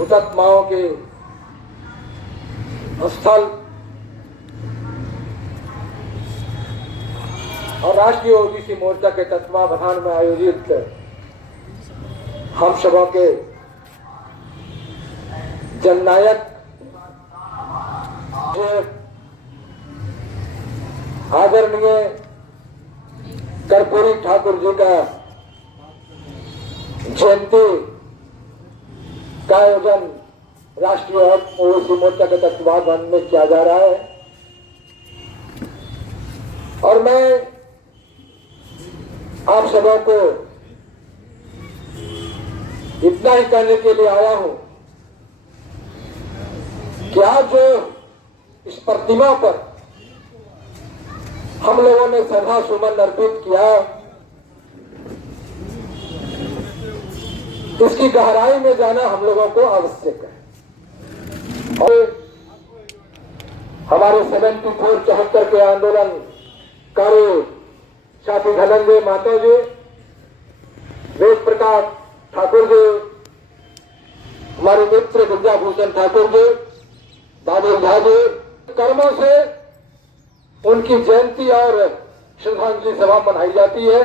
हुतात्माओं के स्थल और राष्ट्रीय ओबीसी मोर्चा के तत्वावधान में आयोजित हम सबों के जननायक आदरणीय कर्पूरी ठाकुर जी का जयंती का आयोजन राष्ट्रीय ओबीसी मोर्चा के तत्वावधान में किया जा रहा है और मैं आप सबों को इतना ही कहने के लिए आया हूं कि आज जो इस प्रतिमा पर हम लोगों ने श्रद्धा सुमन अर्पित किया, इसकी गहराई में जाना हम लोगों को आवश्यक है। और हमारे 74 के आंदोलन कार्य साथी धनंजय माता जी, वेद प्रकाश ठाकुर जी, हमारे मित्र विद्याभूषण ठाकुर जी, बाबू झा जी, कर्मों से उनकी जयंती और श्रद्धांजलि सभा मनाई जाती है।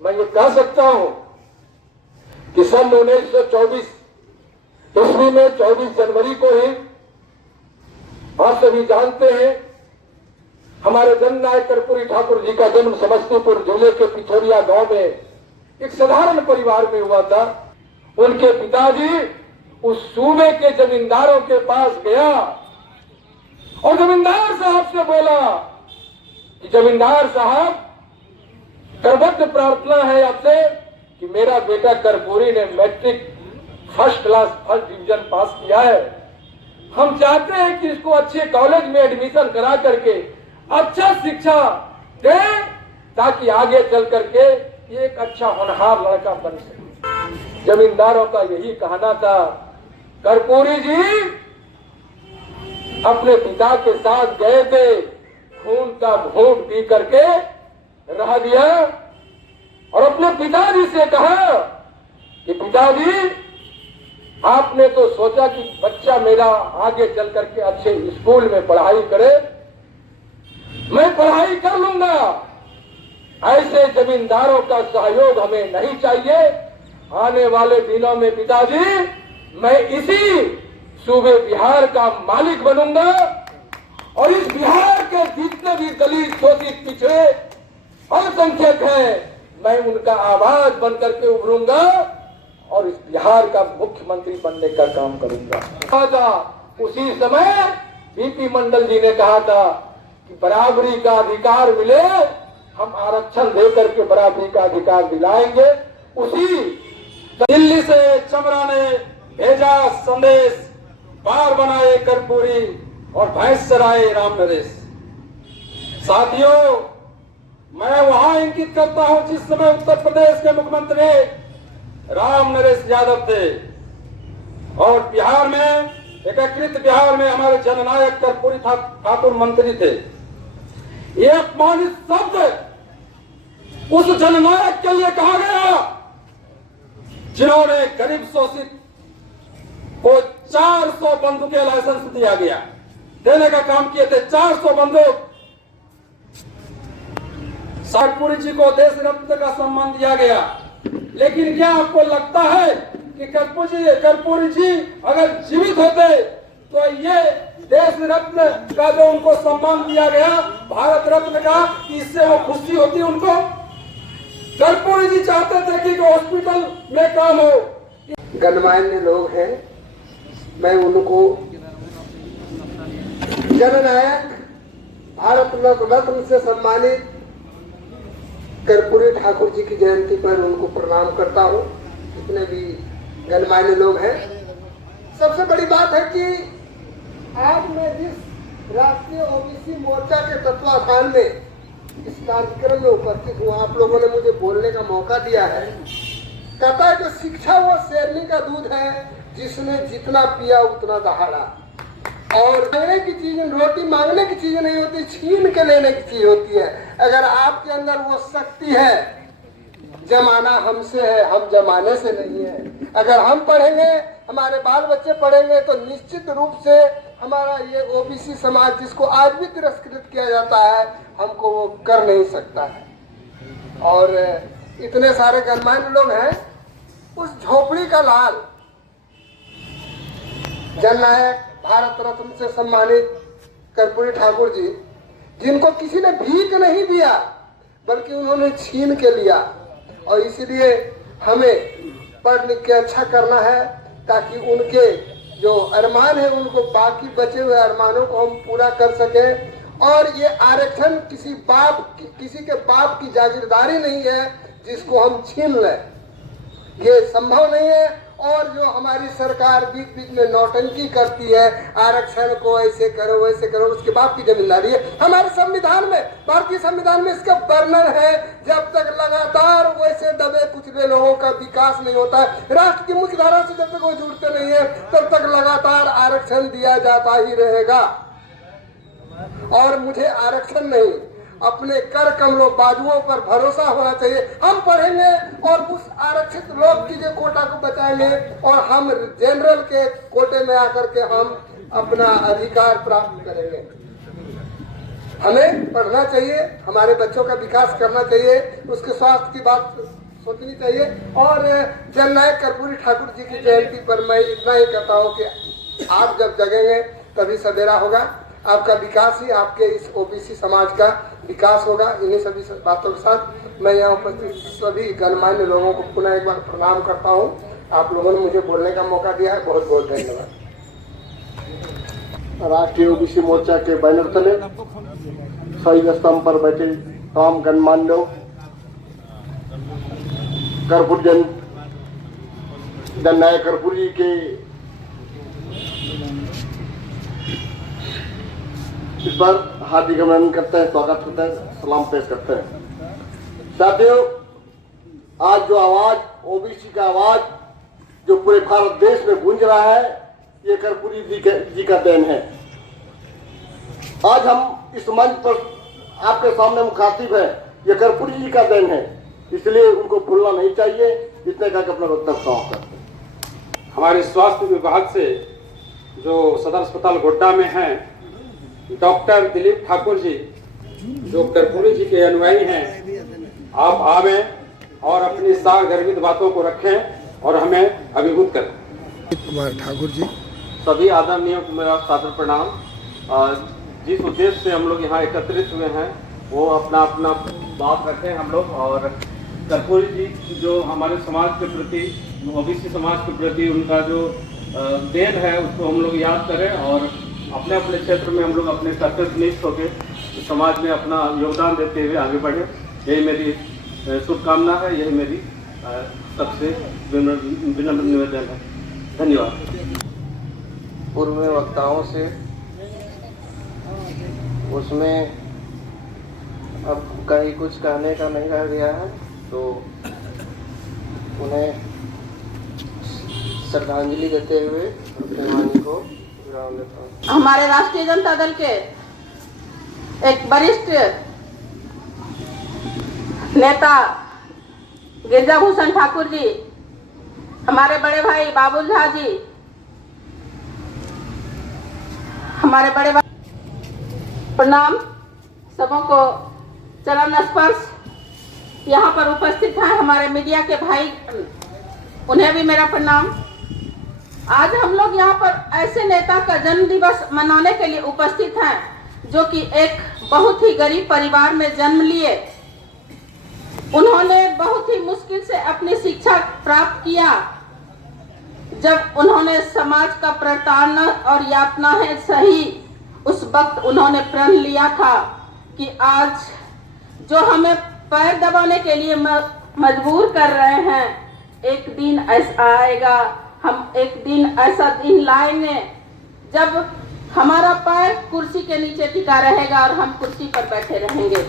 मैं ये कह सकता हूं कि सन 1924 ईस्वी में 24 जनवरी को ही आप सभी जानते हैं हमारे जननायक कर्पूरी ठाकुर जी का जन्म समस्तीपुर जिले के पिथौरिया गांव में एक साधारण परिवार में हुआ था। उनके पिताजी उस सूबे के जमींदारों के पास गया और जमींदार साहब से बोला कि जमींदार साहब, करबद्ध प्रार्थना है आपसे कि मेरा बेटा कर्पूरी ने matric first class first division pass किया है। हम चाहते हैं कि इसको अच्छे कॉलेज में एडमिशन करा करके अच्छा शिक्षा दे ताकि आगे चल करके ये एक अच्छा होनहार लड़का बन सके। जमींदारों का यही कहना था। कर्पूरी जी अपने पिता के साथ गए थे, खून का घूंट पी करके रह दिया और अपने पिताजी से कहा कि पिताजी, आपने तो सोचा कि बच्चा मेरा आगे चल करके अच्छे स्कूल में पढ़ाई करे, मैं पढ़ाई कर लूंगा। ऐसे जमींदारों का सहयोग हमें नहीं चाहिए। आने वाले दिनों में पिताजी मैं इसी सूबे बिहार का मालिक बनूंगा और इस बिहार के जितने भी दलित शोषित पिछड़े अल्पसंख्यक हैं, मैं उनका आवाज बनकर के उभरूंगा और इस बिहार का मुख्यमंत्री बनने का काम करूंगा। उसी समय बीपी मंडल जी ने कहा था कि बराबरी का अधिकार मिले, हम आरक्षण देकर के बराबरी का अधिकार दिलाएंगे। उसी दिल्ली से चमरा ने भेजा संदेश, पार बनाए कर्पूरी और भैंस चराए राम नरेश। साथियों, मैं वहां इंगित करता हूं जिस समय उत्तर प्रदेश के मुख्यमंत्री राम नरेश यादव थे और बिहार में, एकीकृत बिहार में हमारे जननायक कर्पूरी ठाकुर मंत्री थे। ये अपमानित शब्द उस जननायक के लिए कहा गया जिन्होंने गरीब शोषित को 400 बंदूकें लाइसेंस दिया गया, देने का काम किए थे। 400 बंदूक। कर्पूरी जी को देश रत्न का सम्मान दिया गया। लेकिन क्या आपको लगता है कि कर्पूरी जी अगर जीवित होते तो ये देश रत्न का जो उनको सम्मान दिया गया, भारत रत्न का, इससे वो खुशी होती उनको? कर्पूरी जी चाहते थे कि हॉस्पिटल में काम हो। गणमान्य लोग हैं, मैं उनको जननायक भारत रत्न से सम्मानित कर्पूरी ठाकुर जी की जयंती पर उनको प्रणाम करता हूँ। जितने भी गणमान्य लोग हैं, सबसे बड़ी बात है कि आज मैं जिस राष्ट्रीय ओबीसी मोर्चा के तत्वावधान में इस कार्यक्रम में उपस्थित हूँ, आप लोगों ने मुझे बोलने का मौका दिया है। कहता है कि शिक्षा वो शेरनी का दूध है जिसने जितना पिया उतना दहाड़ा। और लेने की चीज, रोटी मांगने की चीज नहीं होती, छीन के लेने की चीज होती है। अगर आपके अंदर वो शक्ति है जमाना हमसे है, हम जमाने से नहीं है। अगर हम पढ़ेंगे, हमारे बाल बच्चे पढ़ेंगे, तो निश्चित रूप से हमारा ये ओबीसी समाज जिसको आज भी तिरस्कृत किया जाता है, हमको वो कर नहीं सकता है। और इतने सारे गणमान्य लोग हैं, उस झोपड़ी का लाल जननायक भारत रत्न से सम्मानित कर्पूरी ठाकुर जी, जिनको किसी ने भीख नहीं दिया बल्कि उन्होंने छीन के लिया, और इसलिए हमें पढ़ लिख के अच्छा करना है ताकि उनके जो अरमान है, उनको बाकी बचे हुए अरमानों को हम पूरा कर सकें। और ये आरक्षण किसी के बाप की जागीरदारी नहीं है जिसको हम छीन लें, ये संभव नहीं है। और जो हमारी सरकार बीच बीच में नौटंकी करती है, आरक्षण को ऐसे करो वैसे करो, उसके बाप की जिम्मेदारी है। हमारे संविधान में, भारतीय संविधान में इसका वर्णन है, जब तक लगातार वैसे दबे कुचले लोगों का विकास नहीं होता है, राष्ट्र की मुख्य धारा से जब तक वो जुड़ते नहीं है, तब तक लगातार आरक्षण दिया जाता ही रहेगा। और मुझे आरक्षण नहीं, अपने कर कमलों बाजुओं पर भरोसा होना चाहिए। हम पढ़ेंगे और उस आरक्षित लोग की जो कोटा को बचाएंगे, और हम जनरल के कोटे में आकर के हम अपना अधिकार प्राप्त करेंगे। हमें पढ़ना चाहिए, हमारे बच्चों का विकास करना चाहिए, उसके स्वास्थ्य की बात सोचनी चाहिए। और जननायक कर्पूरी ठाकुर जी की जयंती पर मैं इतना ही कहता हूँ कि आप जब जगेंगे तभी सवेरा होगा, आपका विकास ही आपके इस ओबीसी समाज का विकास होगा। इन्हीं सभी बातों के साथ मैं यहाँ उपस्थित सभी गणमान्य लोगों को पुनः एक बार प्रणाम करता हूँ। आप लोगों ने मुझे बोलने का मौका दिया है, बहुत बहुत धन्यवाद। राष्ट्रीय ओबीसी मोर्चा के बैनर तले शहीद स्तंभ पर बैठे तमाम गणमान्य लोग, कर्पूरी जननायक कर्पूरी के इस पर हार्दिक अभिनंदन करते हैं, स्वागत करते हैं, सलाम पेश करते हैं। साथियों, आज जो आवाज, ओबीसी का आवाज जो पूरे भारत देश में गूंज रहा है, ये कर्पूरी जी का देन है। आज हम इस मंच पर आपके सामने मुखातिब है, ये कर्पूरी जी का देन है, इसलिए उनको भूलना नहीं चाहिए। इतने का अपना वक्तव्य समाप्त करते हैं। हमारे स्वास्थ्य विभाग से जो सदर अस्पताल गोड्डा में हैं, डॉक्टर दिलीप ठाकुर जी, जो कर्पूरी जी के अनुयायी हैं, आप आवे और अपनी सारगर्भित बातों को रखें और हमें अभिभूत करें। कुमार ठाकुर जी, सभी आदरणीयों को मेरा सादर प्रणाम। जिस उद्देश्य से हम लोग यहाँ एकत्रित हुए हैं, वो अपना अपना बात रखें हम लोग, और कर्पूरी जी जो हमारे समाज के प्रति, ओबीसी समाज के प्रति उनका जो देन है, उसको हम लोग याद करें और अपने अपने क्षेत्र में हम लोग अपने कर्तव्यनिष्ठ होकर समाज में अपना योगदान देते हुए आगे बढ़े। यही मेरी शुभकामना है, यही मेरी सबसे विनम्र निवेदन है। धन्यवाद। पूर्व में वक्ताओं से उसमें अब कहीं कुछ कहने का नहीं रह गया है, तो उन्हें श्रद्धांजलि देते हुए अपने वाणी को विराम देता हूँ। हमारे राष्ट्रीय जनता दल के एक वरिष्ठ नेता गिरजाभूषण ठाकुर जी, हमारे बड़े भाई बाबुल झा जी, हमारे बड़े भाई, प्रणाम सबों को चरण स्पर्श। यहाँ पर उपस्थित हैं हमारे मीडिया के भाई, उन्हें भी मेरा प्रणाम। आज हम लोग यहाँ पर ऐसे नेता का जन्म दिवस मनाने के लिए उपस्थित हैं जो कि एक बहुत ही गरीब परिवार में जन्म लिए। उन्होंने बहुत ही मुश्किल से अपनी शिक्षा प्राप्त किया। जब उन्होंने समाज का प्रताड़ना और यातना है सही, उस वक्त उन्होंने प्रण लिया था कि आज जो हमें पैर दबाने के लिए मजबूर कर रहे हैं, एक दिन ऐसा आएगा, हम एक दिन ऐसा दिन लाएंगे जब हमारा पैर कुर्सी के नीचे टिका रहेगा और हम कुर्सी पर बैठे रहेंगे।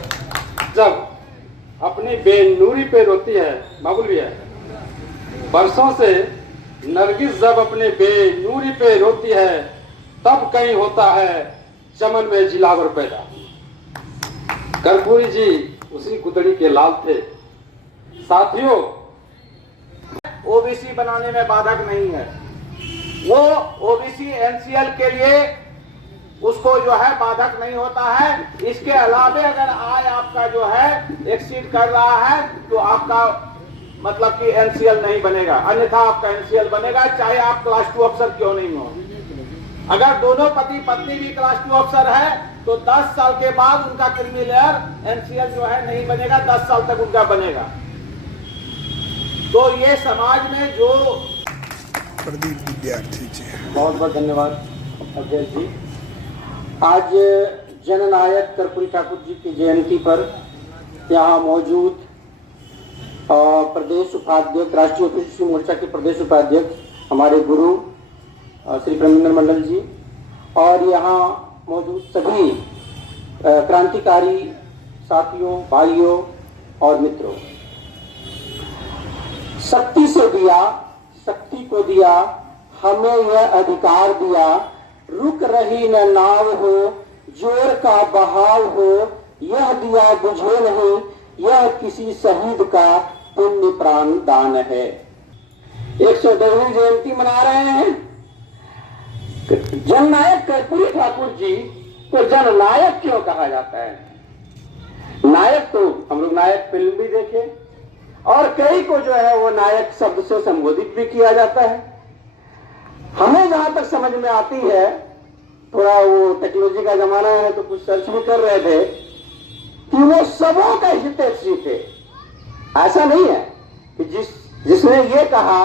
जब अपनी बेनूरी पे रोती है, बाबुल भैया, बरसों से नरगिस जब अपने बेनूरी पे रोती है, तब कहीं होता है चमन में जिलावर पैदा। कर्पूरी जी उसी गुदड़ी के लाल थे। साथियों, ओबीसी बनाने में बाधक नहीं है। वो ओबीसी एनसीएल के लिए उसको जो है बाधक नहीं होता है। इसके अलावे अगर आय आपका जो है एक्सीड कर रहा है तो आपका मतलब कि एनसीएल नहीं बनेगा, अन्यथा आपका एनसीएल बनेगा, चाहे आप क्लास 2 अफसर क्यों नहीं हो। अगर दोनों पति पत्नी भी क्लास 2 अफसर है तो 10 साल के बाद उनका क्रिमिनल एनसीएल जो है नहीं बनेगा, 10 साल तक उनका बनेगा। तो ये समाज में जो प्रदीप विद्यार्थी जी, बहुत बहुत धन्यवाद अध्यक्ष जी। आज जननायक कर्पूरी ठाकुर जी की जयंती पर यहाँ मौजूद प्रदेश उपाध्यक्ष, राष्ट्रीय ओबीसी मोर्चा के प्रदेश उपाध्यक्ष हमारे गुरु श्री प्रमंडल मंडल जी और यहाँ मौजूद सभी क्रांतिकारी साथियों, भाइयों और मित्रों, शक्ति से दिया, शक्ति को दिया, हमें यह अधिकार दिया, रुक रही न नाव हो, जोर का बहाव हो, यह दिया बुझे नहीं, यह किसी शहीद का पुण्य प्राण दान है। 110वीं जयंती मना रहे हैं। जननायक कर्पूरी ठाकुर जी को जननायक क्यों कहा जाता है? नायक तो हम लोग नायक फिल्म भी देखे और कई को जो है वो नायक शब्द से संबोधित भी किया जाता है। हमें जहां तक समझ में आती है, थोड़ा वो टेक्नोलॉजी का जमाना है तो कुछ सर्च भी कर रहे थे कि वो सबों का हितैषी थे। ऐसा नहीं है कि जिसने ये कहा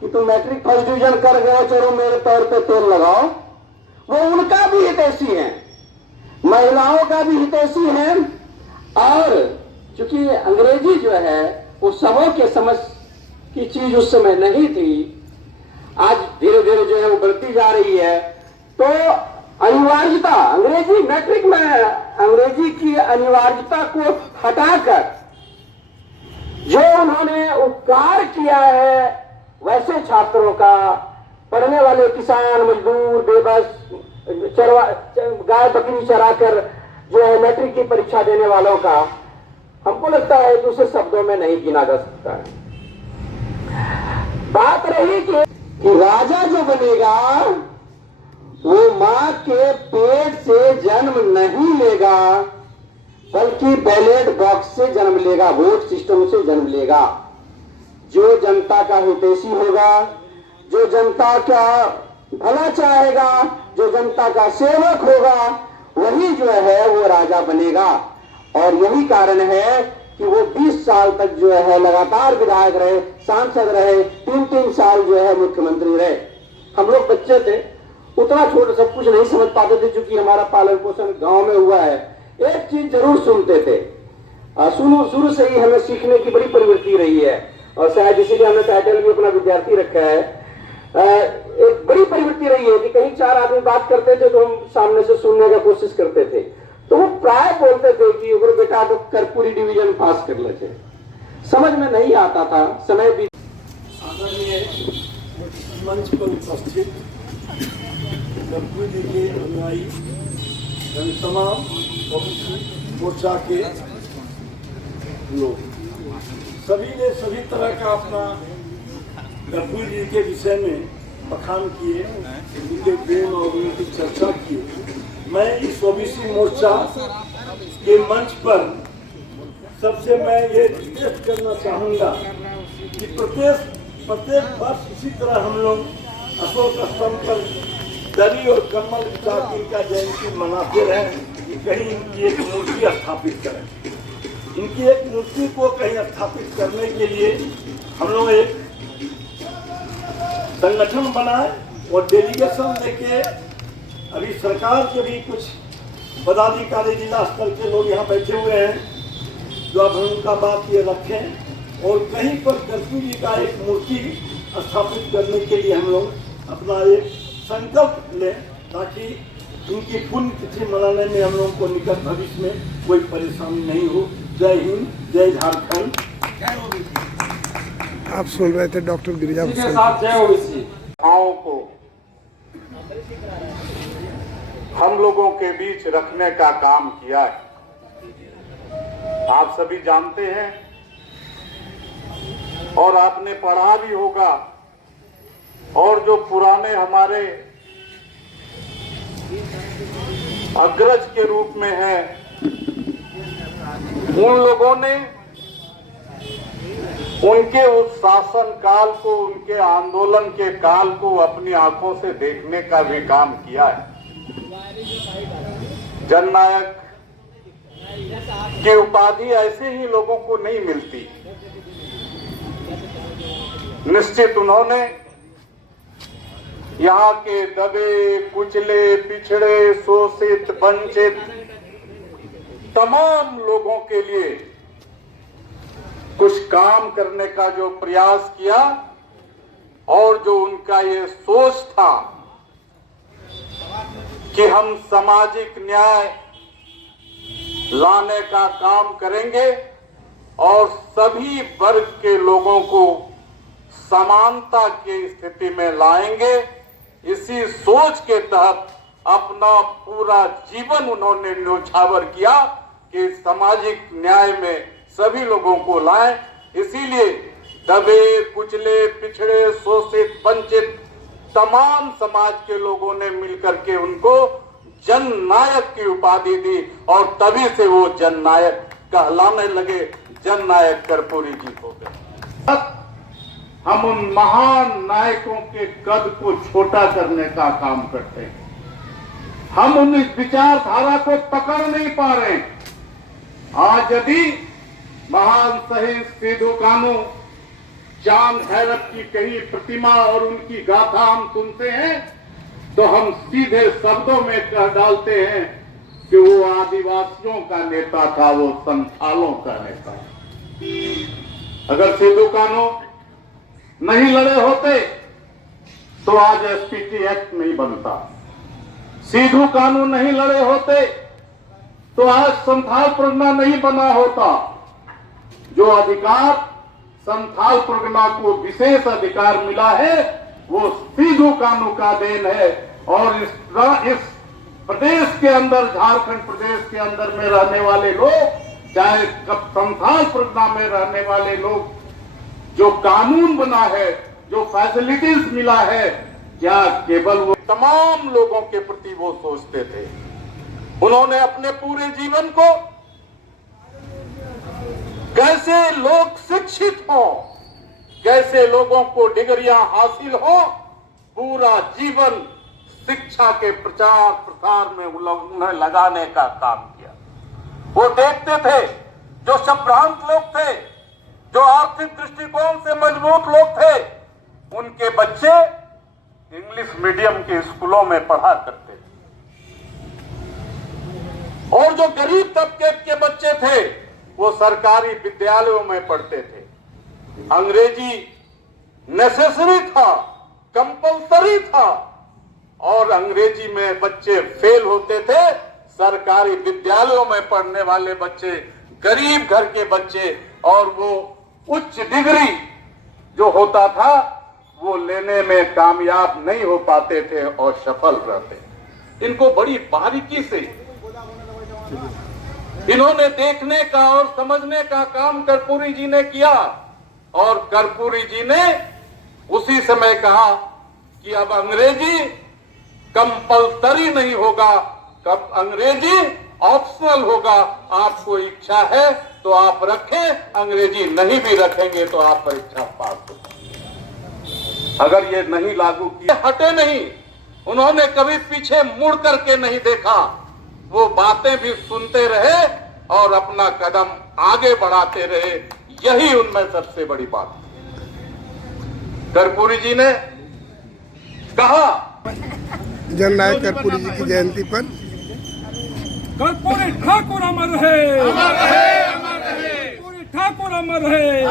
कि तुम मैट्रिक फर्स्ट डिवीजन कर गए, चलो मेरे पैर पे तेल लगाओ, वो उनका भी हितैषी है, महिलाओं का भी हितैषी है। और चूंकि अंग्रेजी जो है वो सबों के समझ की चीज उस समय नहीं थी, आज धीरे धीरे जो है वो बढ़ती जा रही है। तो अनिवार्यता, अंग्रेजी मैट्रिक में अंग्रेजी की अनिवार्यता को हटाकर जो उन्होंने उपकार किया है वैसे छात्रों का, पढ़ने वाले किसान, मजदूर, बेबस, गाय बकरी चराकर जो है मैट्रिक की परीक्षा देने वालों का, हमको लगता है कि उसे शब्दों में नहीं गिना जा सकता है। बात रही कि राजा जो बनेगा वो मां के पेट से जन्म नहीं लेगा, बल्कि बैलेट बॉक्स से जन्म लेगा, वोट सिस्टम से जन्म लेगा। जो जनता का हितैषी होगा, जो जनता का भला चाहेगा, जो जनता का सेवक होगा, वही जो है वो राजा बनेगा। और यही कारण है कि वो 20 साल तक जो है लगातार विधायक रहे, सांसद रहे, 3-3 साल जो है मुख्यमंत्री रहे। हम लोग बच्चे थे, उतना छोटा सब कुछ नहीं समझ पाते थे, क्योंकि हमारा पालन पोषण गांव में हुआ है। एक चीज जरूर सुनते थे, शुरू से ही हमें सीखने की बड़ी प्रवृत्ति रही है और शायद इसीलिए हमने टाइटल भी अपना विद्यार्थी रखा है। एक बड़ी प्रवृत्ति रही है कि कहीं 4 आदमी बात करते थे तो हम सामने से सुनने का कोशिश करते थे, तो वो प्राय बोलते थे कि अगर बेटा तो कर्पूरी डिवीजन पास कर लेते। समझ में नहीं आता था, समय भी। आदरणीय मंच पर उपस्थित कर्पूरी जी के अनुयायी तमाम ओबीसी मोर्चा के लोग, सभी ने सभी तरह का अपना कर्पूरी जी के विषय में बखान किए, उनके प्रेम और उनकी चर्चा की। मैं इस ओबीसी मोर्चा के मंच पर सबसे मैं ये रिक्वेस्ट करना चाहूँगा कि प्रत्येक वर्ष इसी तरह हम लोग अशोक स्तंभ पर दरी और कमल बिछा के इनका जयंती मनाते रहें कि कहीं इनकी एक मूर्ति स्थापित करें। इनकी एक मूर्ति को कहीं स्थापित करने के लिए हम लोग एक संगठन बनाए और डेलीगेशन लेके, अभी सरकार के भी कुछ पदाधिकारी जिला स्तर के लोग यहाँ बैठे हुए हैं, जो अब हम उनका बात ये रखें और कहीं पर कर्पूरी जी का एक मूर्ति स्थापित करने के लिए हम लोग अपना एक संकल्प लें, ताकि इनकी पुण्य तिथि मनाने में हम लोगों को निकट भविष्य में कोई परेशानी नहीं हो। जय हिंद, जय झारखंड। आप सुन रहे थे डॉक्टर गिरिजा के साथ जय ओबीसी। को हम लोगों के बीच रखने का काम किया है। आप सभी जानते हैं और आपने पढ़ा भी होगा, और जो पुराने हमारे अग्रज के रूप में हैं, उन लोगों ने उनके उस शासन काल को, उनके आंदोलन के काल को अपनी आंखों से देखने का भी काम किया है। जननायक की उपाधि ऐसे ही लोगों को नहीं मिलती। निश्चित उन्होंने यहाँ के दबे, कुचले, पिछड़े, शोषित, वंचित तमाम लोगों के लिए कुछ काम करने का जो प्रयास किया, और जो उनका ये सोच था कि हम सामाजिक न्याय लाने का काम करेंगे और सभी वर्ग के लोगों को समानता की स्थिति में लाएंगे, इसी सोच के तहत अपना पूरा जीवन उन्होंने न्योछावर किया कि सामाजिक न्याय में सभी लोगों को लाएं। इसीलिए दबे, कुचले, पिछड़े, शोषित, वंचित तमाम समाज के लोगों ने मिलकर के उनको जननायक की उपाधि दी, और तभी से वो जननायक कहलाने लगे। जननायक कर्पूरी जी हो गए। हम उन महान नायकों के कद को छोटा करने का काम करते हैं। हम उन विचारधारा को पकड़ नहीं पा रहे। आज यदि महान शहीद सेदू कानू, चांद खैरत की कहीं प्रतिमा और उनकी गाथा हम सुनते हैं तो हम सीधे शब्दों में कह डालते हैं कि वो आदिवासियों का नेता था, वो संथालों का नेता। अगर सेदू कानू नहीं लड़े होते तो आज एसपीटी एक्ट नहीं बनता। सेदू कानू नहीं लड़े होते तो आज संथाल परगना नहीं बना होता। जो अधिकार संथाल परगना को विशेष अधिकार मिला है वो सेदू कानू का देन है। और इस प्रदेश के अंदर, झारखंड प्रदेश के अंदर में रहने वाले लोग, चाहे संथाल परगना में रहने वाले लोग, जो कानून बना है, जो फैसिलिटीज मिला है, क्या केवल वो तमाम लोगों के प्रति वो सोचते थे? उन्होंने अपने पूरे जीवन को कैसे लोग शिक्षित हो, कैसे लोगों को डिग्रियां हासिल हो, पूरा जीवन शिक्षा के प्रचार प्रसार में उन्हें लगाने का काम किया। वो देखते थे जो संभ्रांत लोग थे, जो आर्थिक दृष्टिकोण से मजबूत लोग थे, उनके बच्चे इंग्लिश मीडियम के स्कूलों में पढ़ा करते थे, और जो गरीब तबके के बच्चे थे वो सरकारी विद्यालयों में पढ़ते थे। अंग्रेजी नेसेसरी था, कंपल्सरी था, और अंग्रेजी में बच्चे फेल होते थे। सरकारी विद्यालयों में पढ़ने वाले बच्चे, गरीब घर के बच्चे, और वो उच्च डिग्री जो होता था वो लेने में कामयाब नहीं हो पाते थे और सफल रहते। इनको बड़ी बारीकी से इन्होंने देखने का और समझने का काम कर्पूरी जी ने किया, और कर्पूरी जी ने उसी समय कहा कि अब अंग्रेजी कंपल्सरी नहीं होगा, कब अंग्रेजी ऑप्शनल होगा। आपको इच्छा है तो आप रखें, अंग्रेजी नहीं भी रखेंगे तो आप परीक्षा पास हो। अगर ये नहीं लागू किया, हटे नहीं, उन्होंने कभी पीछे मुड़ करके नहीं देखा। वो बातें भी सुनते रहे और अपना कदम आगे बढ़ाते रहे। यही उनमें सबसे बड़ी बात। कर्पूरी जी ने कहा, जननायक कर्पूरी जी की जयंती पर कर्पूरी ठाकुर अमर रहे, कर्पूरी ठाकुर अमर रहे,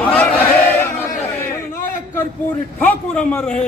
जननायक कर्पूरी ठाकुर अमर रहे।